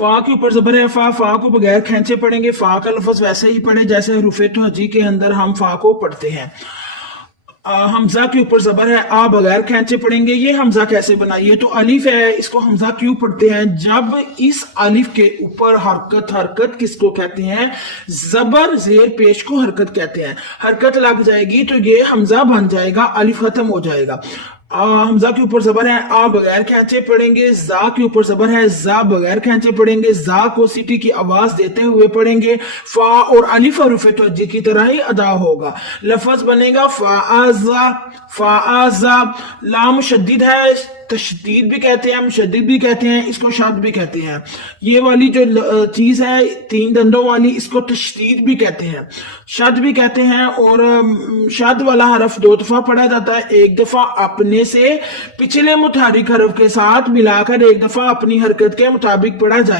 फा के ऊपर जबर है फा, फा को बगैर खींचे पढ़ेंगे, फा का लफ्ज वैसे ही पढ़े जैसे हरूफ तहजी के अंदर हम फा को पढ़ते हैं। हमजा के ऊपर जबर है आ, बगैर खींचे पढ़ेंगे। ये हमजा कैसे बनाइए, तो अलिफ है, इसको हमजा क्यों पढ़ते हैं, जब इस अलिफ के ऊपर हरकत, हरकत किसको कहते हैं, जबर जेर पेश को हरकत कहते हैं। हरकत लग जाएगी तो ये हमजा बन जाएगा, अलिफ खत्म हो जाएगा। हमजा के ऊपर जबर है आ, बगैर खींचे पढ़ेंगे। जा के ऊपर जबर है जा, बगैर खींचे पढ़ेंगे। जा को सीटी की आवाज देते हुए पढ़ेंगे। फा और अलिफ हरूफ तवज्जी की तरह ही अदा होगा, लफ्ज बनेगा फाआजा, फाआजा। लाम शदीद है, तशदीद भी कहते हैं, मुशद्दिद भी कहते हैं, इसको शद भी कहते हैं। ये वाली जो चीज है तीन दंदों वाली, इसको तशदीद भी कहते हैं, शद भी कहते हैं। और शद वाला हरफ दो दफा पढ़ा जाता है, एक दफा अपने से पिछले मुतहरिक हरफ के साथ मिलाकर, एक दफा अपनी हरकत के मुताबिक पढ़ा जाए।